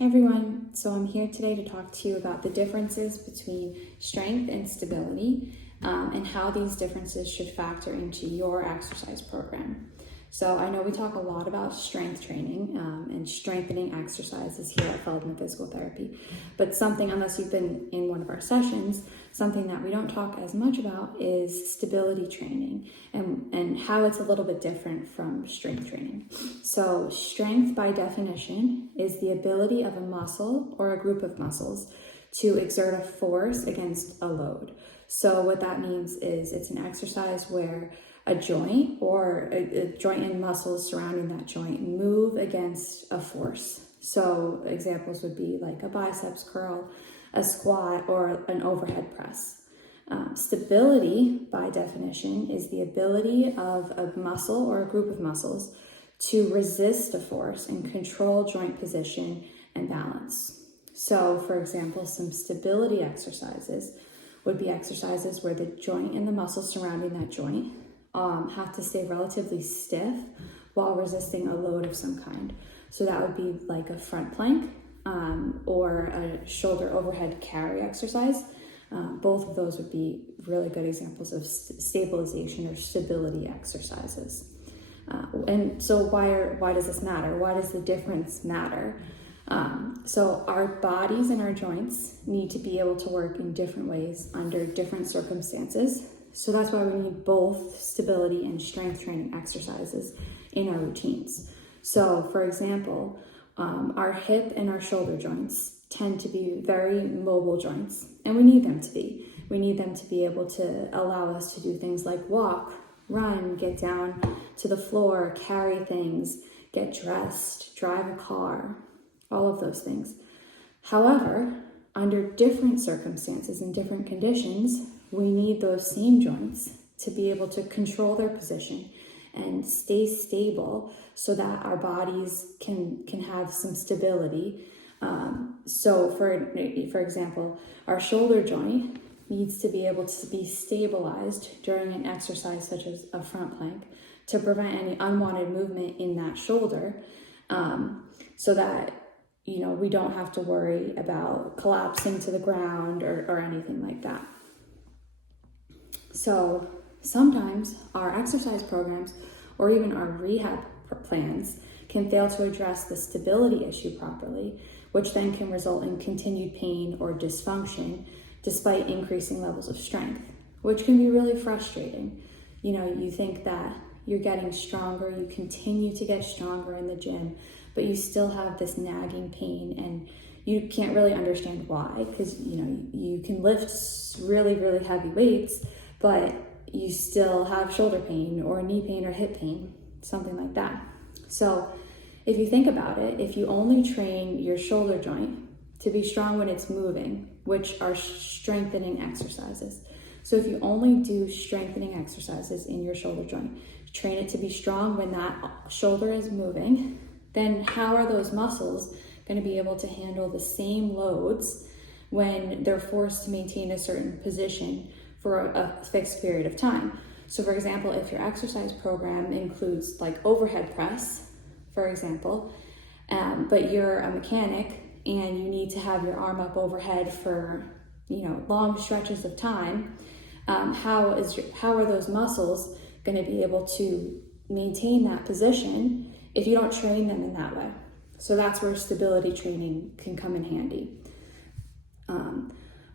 Hey everyone, so I'm here today to talk to you about the differences between strength and stability and how these differences should factor into your exercise program. So I know we talk a lot about strength training and strengthening exercises here at Feldman Physical Therapy, but something, unless you've been in one of our sessions, something that we don't talk as much about is stability training and how it's a little bit different from strength training. So strength by definition is the ability of a muscle or a group of muscles to exert a force against a load. So what that means is it's an exercise where a joint or a joint and muscles surrounding that joint move against a force. So examples would be like a biceps curl, a squat, or an overhead press. Stability, by definition, is the ability of a muscle or a group of muscles to resist a force and control joint position and balance. So, for example, some stability exercises would be exercises where the joint and the muscles surrounding that joint have to stay relatively stiff while resisting a load of some kind. So that would be like a front plank or a shoulder overhead carry exercise. Both of those would be really good examples of stabilization or stability exercises. And so why does this matter? Why does the difference matter? So our bodies and our joints need to be able to work in different ways under different circumstances. So that's why we need both stability and strength training exercises in our routines. So for example, our hip and our shoulder joints tend to be very mobile joints, and we need them to be. We need them to be able to allow us to do things like walk, run, get down to the floor, carry things, get dressed, drive a car, all of those things. However, under different circumstances and different conditions, we need those same joints to be able to control their position and stay stable so that our bodies can have some stability. So for example, our shoulder joint needs to be able to be stabilized during an exercise such as a front plank to prevent any unwanted movement in that shoulder, so that we don't have to worry about collapsing to the ground or anything like that. So sometimes our exercise programs or even our rehab plans can fail to address the stability issue properly, which then can result in continued pain or dysfunction despite increasing levels of strength, which can be really frustrating. You think that you're getting stronger, you continue to get stronger in the gym, but you still have this nagging pain and you can't really understand why, because you can lift really, really heavy weights, but you still have shoulder pain or knee pain or hip pain, something like that. So if you think about it, if you only train your shoulder joint to be strong when it's moving, which are strengthening exercises. So if you only do strengthening exercises in your shoulder joint, train it to be strong when that shoulder is moving, then how are those muscles going to be able to handle the same loads when they're forced to maintain a certain position for a fixed period of time? So for example, if your exercise program includes like overhead press, for example, but you're a mechanic and you need to have your arm up overhead for long stretches of time, how are those muscles going to be able to maintain that position if you don't train them in that way? So that's where stability training can come in handy.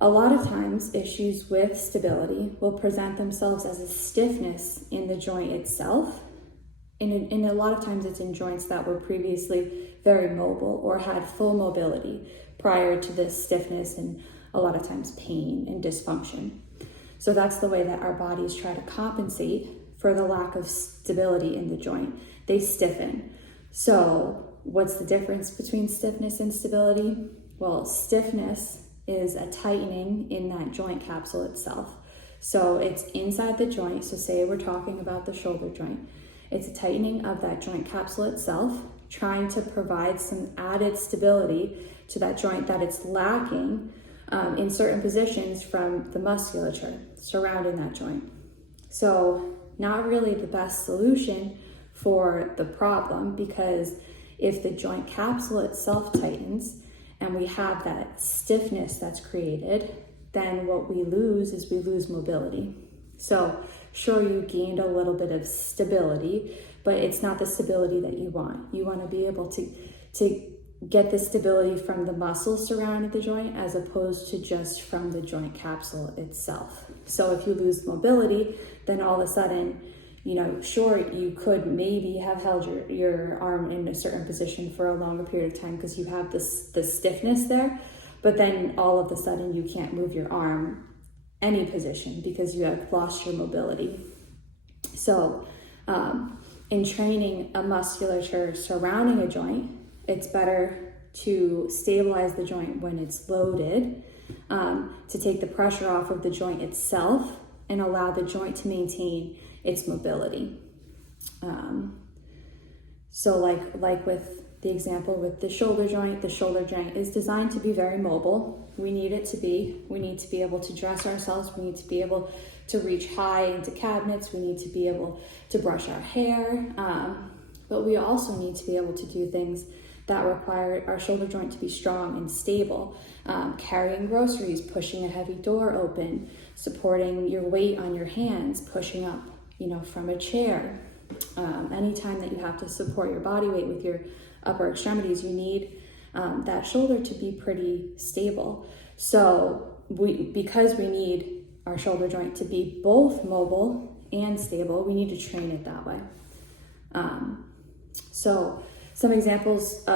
A lot of times issues with stability will present themselves as a stiffness in the joint itself. And a lot of times it's in joints that were previously very mobile or had full mobility prior to this stiffness and a lot of times pain and dysfunction. So that's the way that our bodies try to compensate for the lack of stability in the joint. They stiffen. So what's the difference between stiffness and stability? Well, stiffness is a tightening in that joint capsule itself. So it's inside the joint. So say we're talking about the shoulder joint. It's a tightening of that joint capsule itself, trying to provide some added stability to that joint that it's lacking in certain positions from the musculature surrounding that joint. So not really the best solution for the problem, because if the joint capsule itself tightens, and we have that stiffness that's created, then what we lose is we lose mobility. So sure, you gained a little bit of stability, but it's not the stability that you want. You want to be able to get the stability from the muscles surrounding the joint as opposed to just from the joint capsule itself. So if you lose mobility, then all of a sudden, sure, you could maybe have held your arm in a certain position for a longer period of time because you have this stiffness there, but then all of a sudden you can't move your arm any position because you have lost your mobility. So in training a musculature surrounding a joint, it's better to stabilize the joint when it's loaded, to take the pressure off of the joint itself and allow the joint to maintain its mobility. So like with the example with the shoulder joint is designed to be very mobile. We need it to be. We need to be able to dress ourselves. We need to be able to reach high into cabinets. We need to be able to brush our hair. But we also need to be able to do things that require our shoulder joint to be strong and stable. Carrying groceries, pushing a heavy door open, supporting your weight on your hands, pushing up, from a chair. Anytime that you have to support your body weight with your upper extremities, you need that shoulder to be pretty stable. So because we need our shoulder joint to be both mobile and stable, we need to train it that way. So some examples,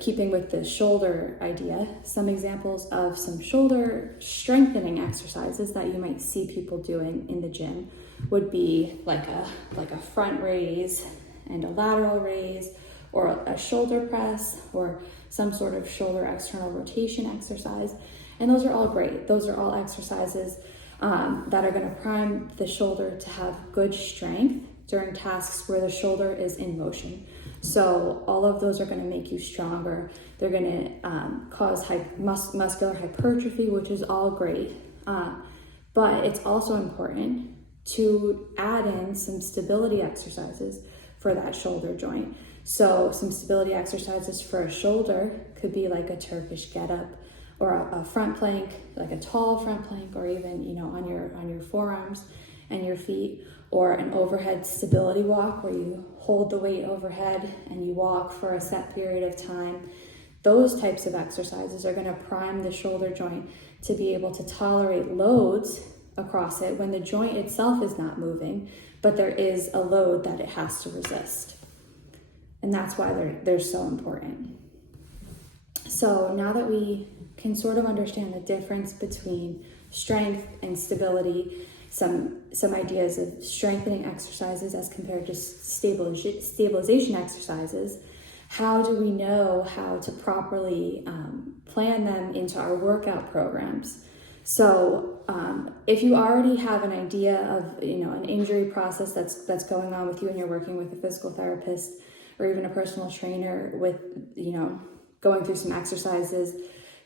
keeping with the shoulder idea, some examples of some shoulder strengthening exercises that you might see people doing in the gym would be like a front raise and a lateral raise, or a shoulder press, or some sort of shoulder external rotation exercise. And those are all great. Those are all exercises that are going to prime the shoulder to have good strength during tasks where the shoulder is in motion. So all of those are going to make you stronger. They're going to cause muscular hypertrophy, which is all great. But it's also important to add in some stability exercises for that shoulder joint. So some stability exercises for a shoulder could be like a Turkish get-up, or a front plank, like a tall front plank, or even, on your forearms and your feet, or an overhead stability walk where you hold the weight overhead and you walk for a set period of time. Those types of exercises are going to prime the shoulder joint to be able to tolerate loads across it when the joint itself is not moving, but there is a load that it has to resist. And that's why they're so important. So now that we can sort of understand the difference between strength and stability, some ideas of strengthening exercises as compared to stabilization exercises, how do we know how to properly plan them into our workout programs? So if you already have an idea of an injury process that's going on with you and you're working with a physical therapist or even a personal trainer with going through some exercises,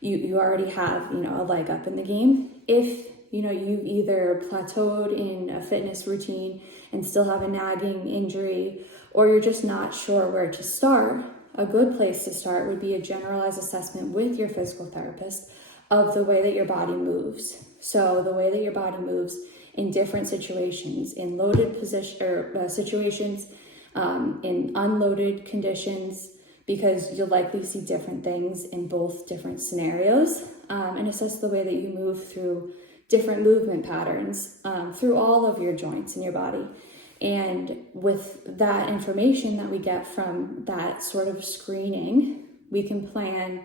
you already have a leg up in the game. If you've either plateaued in a fitness routine and still have a nagging injury, or you're just not sure where to start, a good place to start would be a generalized assessment with your physical therapist of the way that your body moves. So the way that your body moves in different situations, in loaded situations, in unloaded conditions, because you'll likely see different things in both different scenarios, and assess the way that you move through different movement patterns through all of your joints in your body. And with that information that we get from that sort of screening, we can plan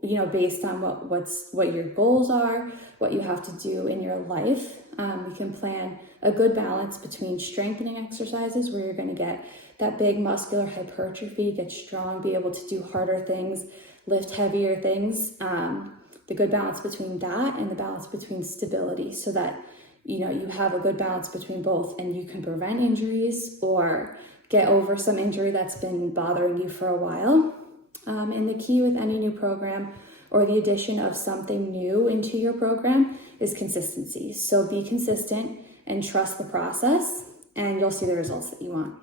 based on what your goals are, what you have to do in your life. We can plan a good balance between strengthening exercises where you're going to get that big muscular hypertrophy, get strong, be able to do harder things, lift heavier things. The good balance between that and the balance between stability, so that you have a good balance between both, and you can prevent injuries or get over some injury that's been bothering you for a while. And the key with any new program or the addition of something new into your program is consistency. So be consistent and trust the process, and you'll see the results that you want.